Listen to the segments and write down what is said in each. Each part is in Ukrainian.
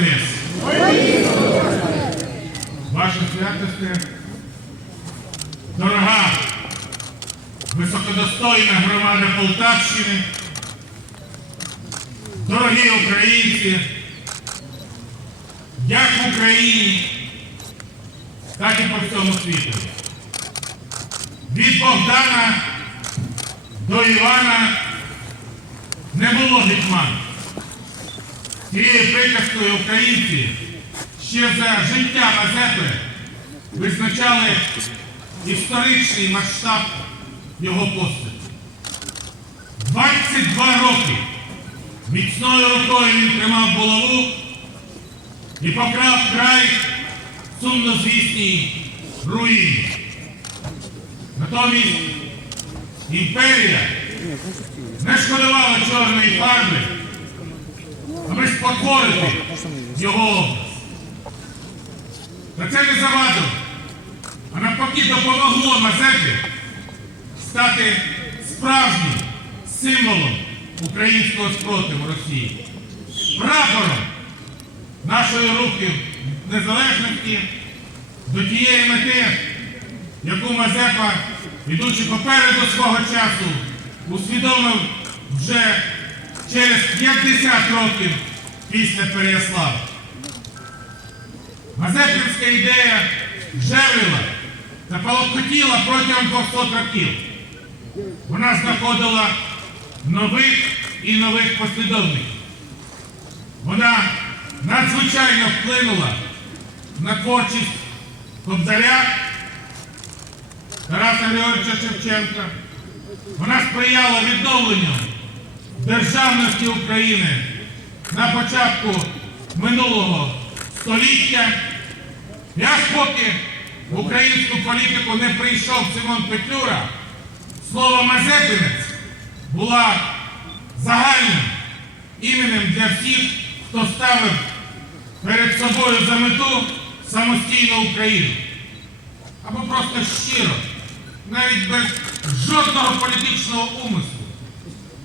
Воскрес! Ваша святосте, дорога високодостойна громада Полтавщини, дорогі українці, як в Україні, так і по всьому світу. Від Богдана до Івана не було гетьмана. Цією приказкою українці ще за життя Мазепи визначали історичний масштаб його постаті. 22 роки міцною рукою він тримав булаву і покрав край сумнозвісній руїні. Натомість імперія не шкодувала чорної фарби, аби спотворити його. Та це не завадило, а навпаки допомогло Мазепі стати справжнім символом українського спротиву Росії, прапором нашої рухи незалежності до тієї мети, яку Мазепа, ідучи попереду свого часу, усвідомив вже через 50 років після Переяслава. Мазепинська ідея жеврила та полохотіла протягом 200 років. Вона знаходила нових і нових послідовників. Вона надзвичайно вплинула на творчість Кобзаря, Тараса Григоровича Шевченка. Вона сприяла відновленню державності України на початку минулого століття. Аж поки в українську політику не прийшов Симон Петлюра, слово Мазепинець була загальним іменем для всіх, хто ставив перед собою за мету самостійну Україну. Або просто щиро, навіть без жодного політичного умислу,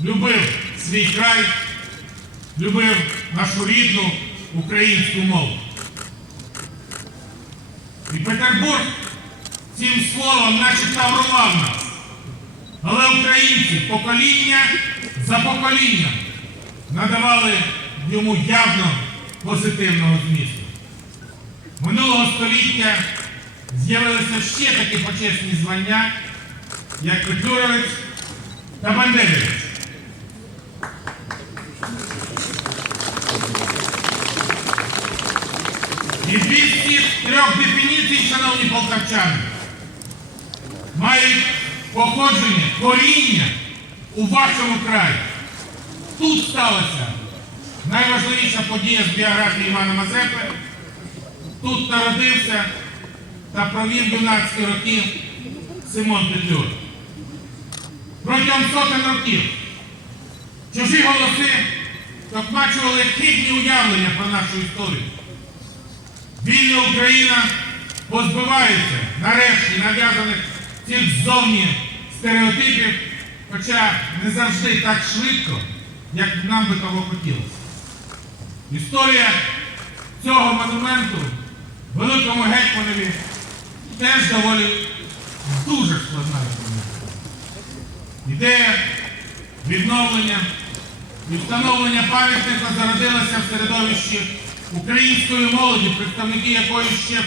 любив свій край, любив нашу рідну українську мову. І Петербург цим словом наче таврував нас. Але українці покоління за поколінням надавали йому явно позитивного змісту. Минулого століття з'явилися ще такі почесні звання, як Петлюровець та Бандерівець. І дві з цих трьох дефініцій, шановні полтавчани, мають походження, коріння у вашому краї. Тут сталася найважливіша подія з біографії Івана Мазепи. Тут народився та провів юнацькі роки Симон Петлюр. Протягом сотень років чужі голоси токмачували хибні уявлення про нашу історію. Вільна Україна позбивається нарешті нав'язаних цих ззовні стереотипів, хоча не завжди так швидко, як нам би того хотілося. Історія цього монументу великому гетьманові теж доволі дуже складна. Ідея відновлення і встановлення пам'ятника зародилася в середовищі української молоді, представники якої ще в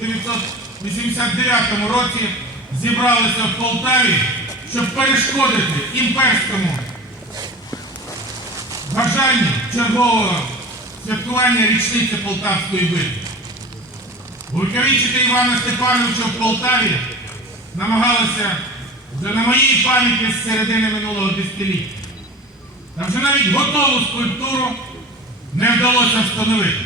1989 році зібралися в Полтаві, щоб перешкодити імперському бажанню чергового святкування річниці Полтавської битви. Увіковічити Івана Степановича в Полтаві намагалися вже на моїй пам'яті з середини минулого десятиліття. Та вже навіть готову скульптуру не вдалося встановити.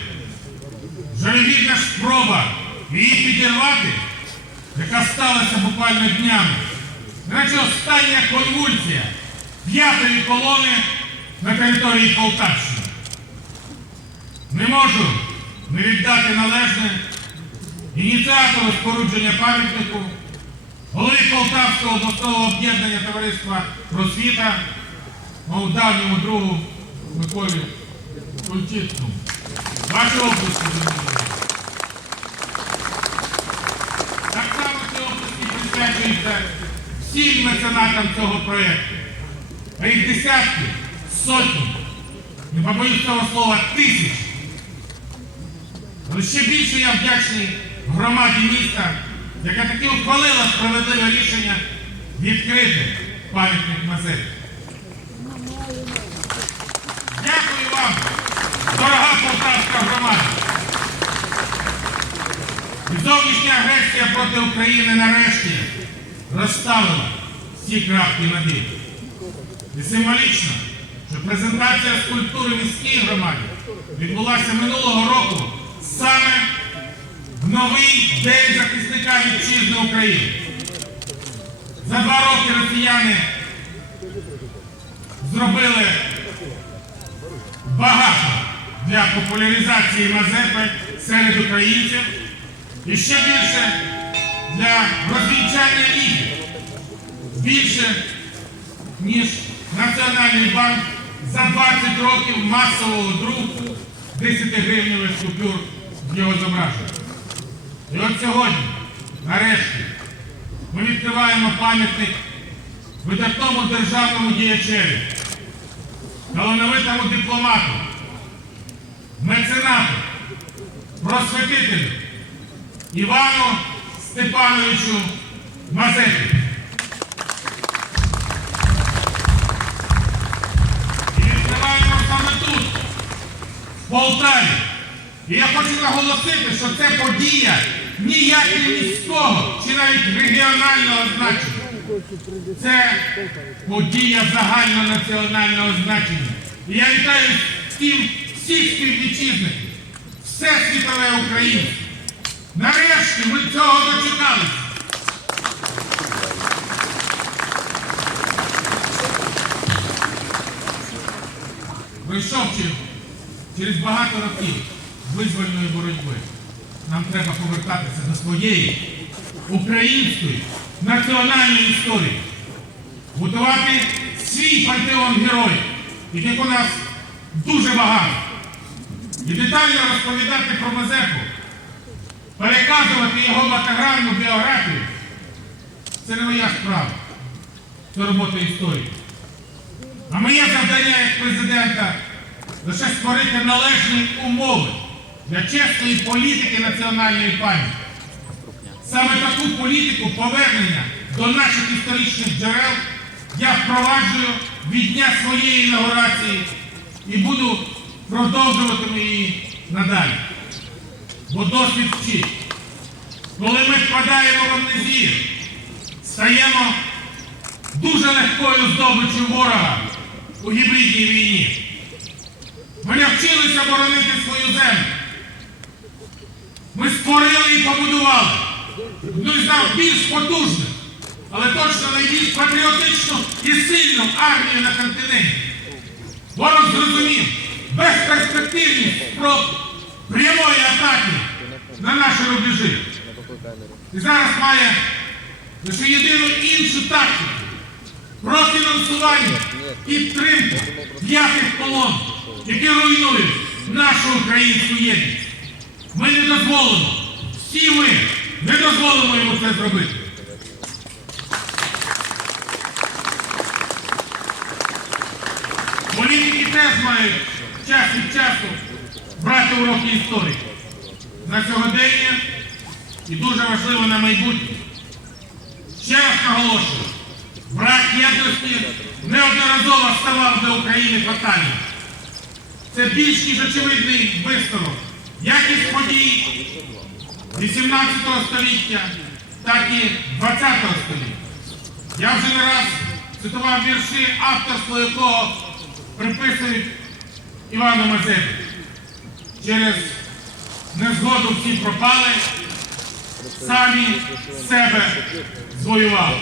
Жалюгідна спроба її підірвати, яка сталася буквально днями. Наче остання конвульсія п'ятої колони на території Полтавщини. Не можу не віддати належне ініціатору спорудження пам'ятнику, голові Полтавського обласного об'єднання товариства просвіта, мов давньому другу Миколі Кульчицькому. Ваші області. Так само ці області присвячуються всім меценатам цього проєкту. А їх десятки, сотні, не побоюсь цього слова, тисяч. Але ще більше я вдячний громаді міста, яка таки ухвалила справедливе рішення відкрити пам'ятник Мазепі. Дякую вам, дорога полтавська громада. Зовнішня агресія проти України нарешті розставила всі крапки над «і». І символічно, що презентація скульптури міській громаді відбулася минулого року саме в новий день захисника вітчизни України. За два роки росіяни зробили багато для популяризації Мазепи серед українців і ще більше для розвінчання ліги. Більше, ніж Національний банк за 20 років масового друку 10 гривневих купюр з його зображення. І от сьогодні, нарешті, ми відкриваємо пам'ятник видатному державному діячеві, талановитому дипломату, меценату, просветителю Івану Степановичу Мазепі. І відкриваємо саме тут, в Полтаві. І я хочу наголосити, що це подія ніяк міського чи навіть регіонального значення. Це подія загальнонаціонального значення. І я вітаю всім всіх співвітчизників, все світове українство. Нарешті ми цього дочекалися. Пройшовши через багато років визвольної боротьби, нам треба повертатися до своєї української національної історії, будувати свій пантеон героїв, яких у нас дуже багато. І детально розповідати про Мазепу, переказувати його багатогранну біографію це не моя справа. Це робота історії. А моє завдання як президента лише створити належні умови для чесної політики національної пам'яті. Саме таку політику повернення до наших історичних джерел я впроваджую від дня своєї інаугурації і буду продовжуватиму її надалі. Бо досвід вчить. Коли ми впадаємо в амнезію, стаємо дуже легкою здобиччю ворога у гібридній війні. Ми навчилися боронити свою землю. Ми створили і побудували одну із найбільш потужних, але точно найбільш патріотичну і сильну армію на континенті. Ворог зрозумів безперспективність спроб прямої атаки на наші рубежі. І зараз має лише єдину іншу тактику профінансування, підтримку п'ятих колон, які руйнують нашу українську єдність. Ми не дозволимо, всі ми не дозволимо йому це зробити. Політики теж мають час від часу брати уроки історії. На сьогодення і дуже важливо на майбутнє. Ще раз наголошую, брак єдності неодноразово ставав для України фатальним. Це більш ніж очевидний висновок, як із подій 18 століття, так і 20 століття. Я вже не раз цитував вірші, авторство якого приписують Івану Мазепі. Через незгоду всі пропали, самі себе звоювали.